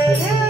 Yeah.